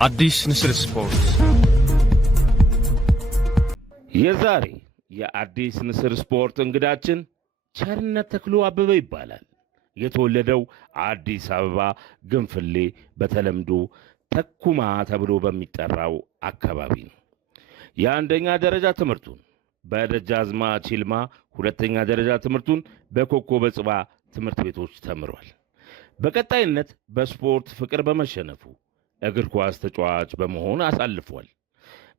አዲስ ንስር ስፖርት የዛሬ የአዲስ ንስር ስፖርት እንግዳችን ቸርነት ተክሉ አበበ ይባላል። የተወለደው አዲስ አበባ ግንፍሌ በተለምዶ ተኩማ ተብሎ በሚጠራው አካባቢ ነው። የአንደኛ ደረጃ ትምህርቱን በደጃዝማች ይልማ፣ ሁለተኛ ደረጃ ትምህርቱን በኮከበ ጽባ ትምህርት ቤቶች ተምሯል። በቀጣይነት በስፖርት ፍቅር በመሸነፉ እግር ኳስ ተጫዋች በመሆን አሳልፏል።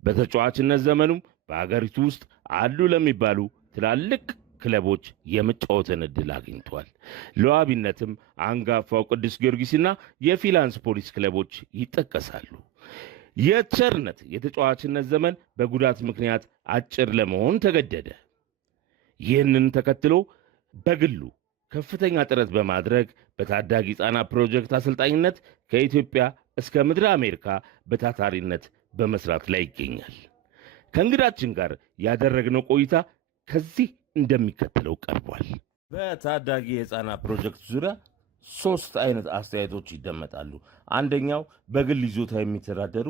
በተጫዋችነት ዘመኑም በአገሪቱ ውስጥ አሉ ለሚባሉ ትላልቅ ክለቦች የመጫወትን ዕድል አግኝቷል። ለዋቢነትም አንጋፋው ቅዱስ ጊዮርጊስና የፊላንስ ፖሊስ ክለቦች ይጠቀሳሉ። የቸርነት የተጫዋችነት ዘመን በጉዳት ምክንያት አጭር ለመሆን ተገደደ። ይህንን ተከትሎ በግሉ ከፍተኛ ጥረት በማድረግ በታዳጊ ሕፃናት ፕሮጀክት አሰልጣኝነት ከኢትዮጵያ እስከ ምድረ አሜሪካ በታታሪነት በመስራት ላይ ይገኛል። ከእንግዳችን ጋር ያደረግነው ቆይታ ከዚህ እንደሚከተለው ቀርቧል። በታዳጊ የሕፃናት ፕሮጀክት ዙሪያ 3 አይነት አስተያየቶች ይደመጣሉ። አንደኛው በግል ይዞታ የሚተዳደሩ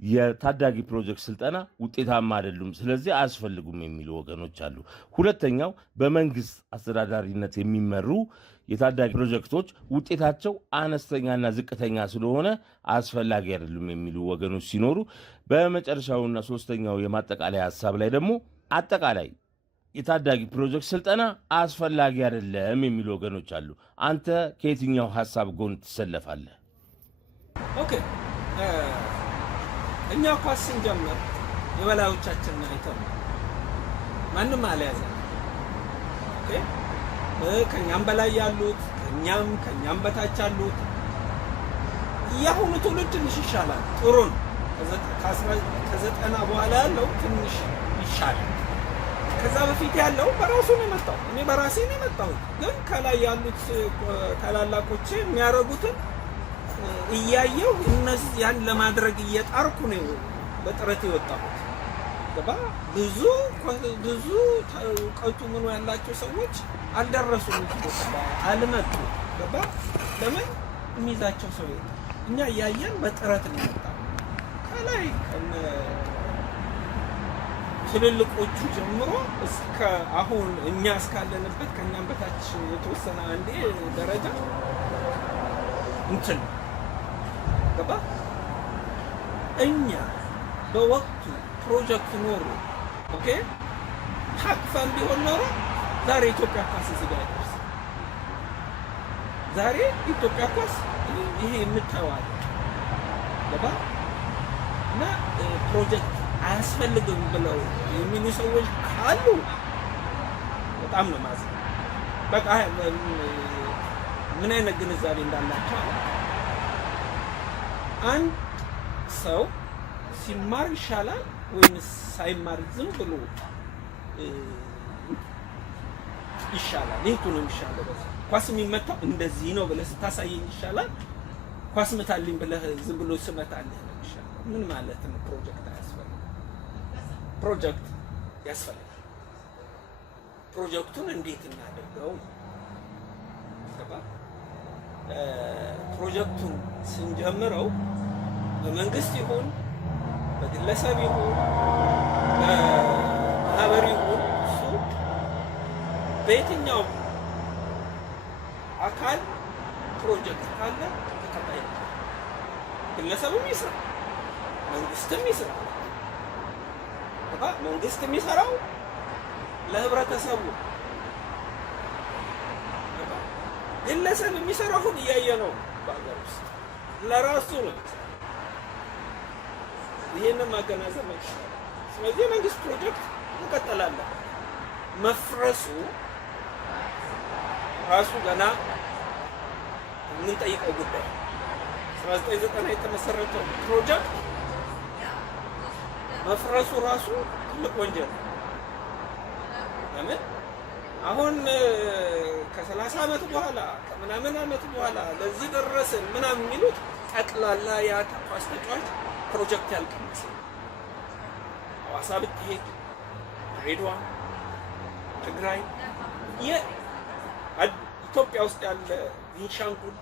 የታዳጊ ፕሮጀክት ስልጠና ውጤታማ አይደሉም፣ ስለዚህ አያስፈልጉም የሚሉ ወገኖች አሉ። ሁለተኛው በመንግስት አስተዳዳሪነት የሚመሩ የታዳጊ ፕሮጀክቶች ውጤታቸው አነስተኛና ዝቅተኛ ስለሆነ አስፈላጊ አይደሉም የሚሉ ወገኖች ሲኖሩ፣ በመጨረሻውና ሶስተኛው የማጠቃለያ ሐሳብ ላይ ደግሞ አጠቃላይ የታዳጊ ፕሮጀክት ስልጠና አስፈላጊ አይደለም የሚሉ ወገኖች አሉ። አንተ ከየትኛው ሐሳብ ጎን ትሰለፋለህ? ኦኬ፣ እኛ ኳስ ስንጀምር የበላዮቻችንን አይተን ማንም አልያዘ። ኦኬ፣ ከኛም በላይ ያሉት ከኛም በታች ያሉት የአሁኑ ትውልድ ትንሽ ይሻላል፣ ጥሩ ነው። ከዘጠና በኋላ ያለው ትንሽ ይሻላል። ከዛ በፊት ያለው በራሱ ነው የመጣው። እኔ በራሴ ነው የመጣሁት፣ ግን ከላይ ያሉት ታላላቆቼ የሚያደርጉትን እያየው እነዚህ ያን ለማድረግ እየጣርኩ ነው በጥረት የወጣሁት። ገባ? ብዙ እውቀቱ ምኑ ያላቸው ሰዎች አልደረሱም፣ አልመጡም። ገባ? ለምን? የሚይዛቸው ሰው የለም። እኛ እያየን በጥረት ነው የመጣው። ከላይ ትልልቆቹ ጀምሮ እስከ አሁን እኛ እስካለንበት ከኛም በታች የተወሰነ አንዴ ደረጃ እንትን ገባ። እኛ በወቅቱ ፕሮጀክት ኖሮ ኦኬ ታቅፈን ቢሆን ኖሮ ዛሬ ኢትዮጵያ ኳስ እዚህ ጋር አይደርስ። ዛሬ ኢትዮጵያ ኳስ ይሄ የምታየዋል ገባ። እና ፕሮጀክት አያስፈልግም ብለው የሚሉ ሰዎች ካሉ በጣም ነው ማለት በቃ ምን አይነት ግንዛቤ እንዳላቸው አለ። አንድ ሰው ሲማር ይሻላል ወይስ ሳይማር ዝም ብሎ ይሻላል? የቱ ነው የሚሻለው? በዛ ኳስ የሚመታው እንደዚህ ነው ብለህ ስታሳየኝ ይሻላል? ኳስ መታልኝ ብለህ ዝም ብሎ ስመታልህ ነው ይሻላል? ምን ማለት ነው? ፕሮጀክት አያስፈልግም። ፕሮጀክት ያስፈልጋል። ፕሮጀክቱን እንዴት እናደርገው? ፕሮጀክቱን ስንጀምረው በመንግስት ይሁን በግለሰብ ይሁን በማህበር ይሁን እሱ በየትኛው አካል ፕሮጀክት ካለ ተቀባይነት ግለሰብም ይስራ መንግስትም ይስራ። መንግስት የሚሰራው ለህብረተሰቡ፣ ግለሰብ የሚሰራው ሁሉ እያየ ነው በአገር ውስጥ ለራሱ ነው። ይሄንን ማገናዘብ ነው። ስለዚህ የመንግስት ፕሮጀክት እንቀጥላለን። መፍረሱ ራሱ ገና የምንጠይቀው ጉዳይ። 1990 የተመሰረተው ፕሮጀክት መፍረሱ ራሱ ትልቅ ወንጀል ነው። ለምን አሁን ከ30 ዓመት በኋላ ከምናምን ዓመት በኋላ ለዚህ ደረስን ምናምን የሚሉት ጠቅላላ ያ ኳስ ተጫዋች ፕሮጀክት ያልቀመሰ ሐዋሳ ብትሄድ፣ ድሬዳዋ፣ ትግራይ፣ ኢትዮጵያ ውስጥ ያለ ቤንሻንጉል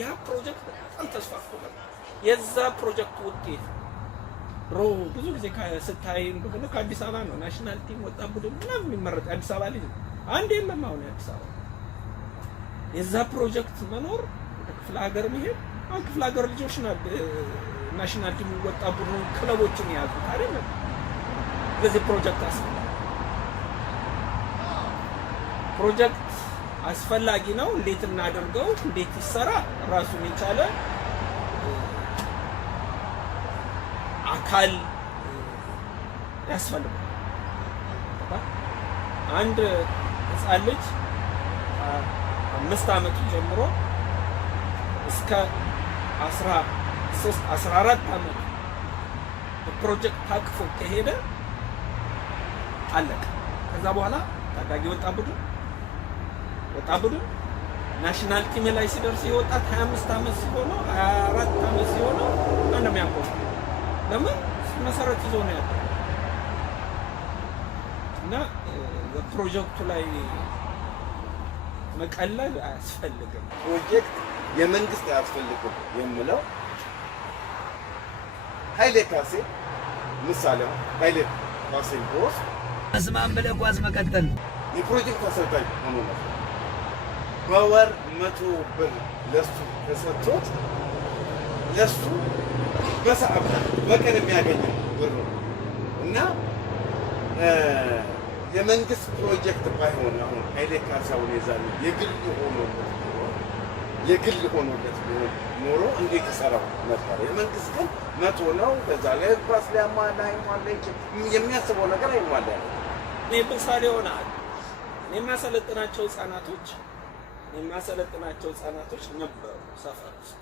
ያ ፕሮጀክት በጣም ተስፋፍቶ ነበር። የዛ ፕሮጀክት ውጤት ብዙ ጊዜ ስታይ እንደሆነ ከአዲስ አበባ ነው ናሽናል ቲም ወጣ ቡድን ምናምን የሚመረጥ አዲስ አበባ ልጅ አንድ የለም። አሁን አዲስ አበባ የዛ ፕሮጀክት መኖር ክፍለ ሀገር መሄድ አሁን ክፍለ ሀገር ልጆች ናሽናል ቲም ወጣ ቡድን ክለቦችን የያዙት አይደለም። በዚህ ፕሮጀክት አስፈላጊ ነው። እንዴት እናደርገው፣ እንዴት ይሰራ ራሱን የቻለ አካል ያስፈልጋል። አንድ ህፃን ልጅ 5 ዓመቱ ጀምሮ እስከ 14 ዓመቱ በፕሮጀክት ታቅፎ ከሄደ አለቀ። ከዛ በኋላ ታዳጊ ወጣ ቡድን ናሽናል ቲም ላይ ሲደርስ የወጣት 25 ዓመት ሲሆነው 24 ዓመት ሲሆነው አንደም ያቆም ለምን መሰረት ይዞ ነው ያለው እና በፕሮጀክቱ ላይ መቀለል አያስፈልግም። ፕሮጀክት የመንግስት አያስፈልግም የምለው ኃይሌ ካሴ ምሳሌ ኃይሌ ካሴ ቦስ አስማም ብለህ ኳስ መቀጠል የፕሮጀክት አሰልጣኝ ሆኖ ነው በወር 100 ብር ለሱ ተሰጥቶት ለሱ በሰዓት በቀን የሚያገኘው ብር እና የመንግስት ፕሮጀክት ባይሆን አሁን ኃይሌ ካሳውን የዛኔ የግል ሆኖለት ቢሆን ኖሮ እንዴት ይሰራው ነበር? የመንግስት ግን 100 ነው። ከዛ ላይ ኳስ ሊያሟላ የሚያስበው ነገር አይሟላ። እኔ ምሳሌ ሆናል። እኔ የማሰለጥናቸው ህጻናቶች ነበሩ ሰፈር ውስጥ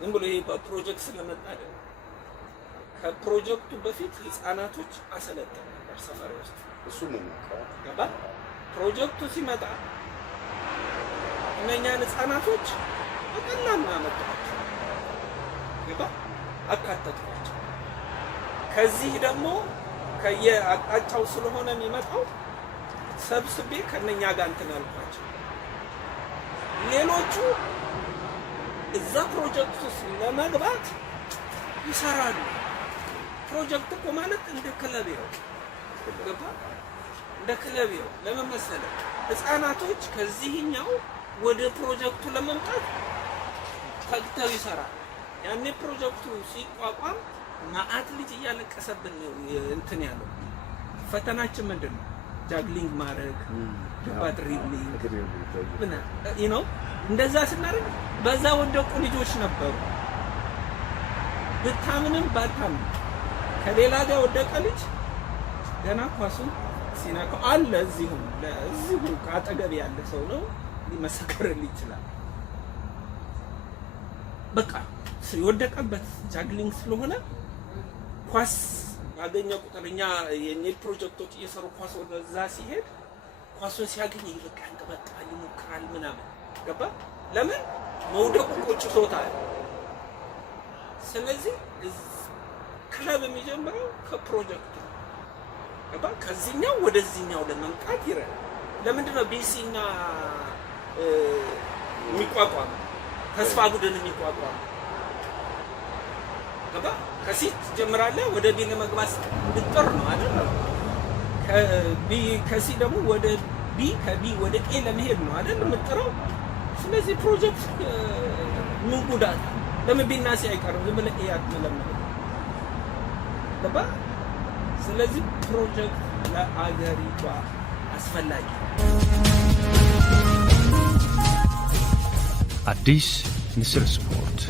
ዝም ብሎ ይሄ በፕሮጀክት ስለመጣ አይደለም። ከፕሮጀክቱ በፊት ህጻናቶች አሰለጥን ነበር ሰፈር ውስጥ። እሱ ምን ገባ? ፕሮጀክቱ ሲመጣ እነኛን ህጻናቶች በቀላሉ አመጣቸው። ገባ? አካተቷቸው። ከዚህ ደግሞ ከየአቅጣጫው ስለሆነ የሚመጣው ሰብስቤ ከነኛ ጋር እንትን አልኳቸው። ሌሎቹ እዛ ፕሮጀክት ውስጥ ለመግባት ይሰራሉ። ፕሮጀክት እኮ ማለት እንደ ክለብ ነው። ገባ? እንደ ክለብ ነው። ለምን መሰለህ? ህፃናቶች ከዚህኛው ወደ ፕሮጀክቱ ለመምጣት ተግተው ይሰራል። ያኔ ፕሮጀክቱ ሲቋቋም ማአት ልጅ እያለቀሰብን ነው እንትን ያለው። ፈተናችን ምንድነው? ጃግሊንግ ማድረግ፣ ድሪብሊንግ ነው። እንደዛ ስናደርግ በዛ ወደቁ ልጆች ነበሩ። ብታምንም ባታምንም ከሌላ ጋር ወደቀ ልጅ ገና ኳሱን ሲነካው አለ። እዚሁ ከአጠገብ ያለ ሰው ነው ሊመሰክርልኝ ይችላል። በቃ የወደቀበት ጃግሊንግ ስለሆነ ኳስ ባገኘ ቁጥር እኛ የኔት ፕሮጀክቶች እየሰሩ ኳስ ወደዛ ሲሄድ ኳሱን ሲያገኝ ይልቅ ያንቀበጣል፣ ይሞክራል ምናምን። ገባ? ለምን መውደቁ ቆጭቶታል። ስለዚህ ክለብ የሚጀምረው ከፕሮጀክት ነው። ገባ? ከዚህኛው ወደዚህኛው ለመምጣት ይረዳል። ለምንድን ነው ቢሲና የሚቋቋም ተስፋ ቡድን የሚቋቋም? ገባ? ከሲ ጀምራለህ ወደ ቢ ለመግባት እንድትጠር ነው አይደል? ከሲ ደግሞ ወደ ቢ ከቢ ወደ ኤ ለመሄድ ነው አይደል የምትጠራው? ስለዚህ ፕሮጀክት ምን ጉዳት ለምን ቢና ሲ አይቀርም? ዝም ብለህ ኤ አትመለመል። ገባ? ስለዚህ ፕሮጀክት ለአገሪቷ አስፈላጊ። አዲስ ንስር ስፖርት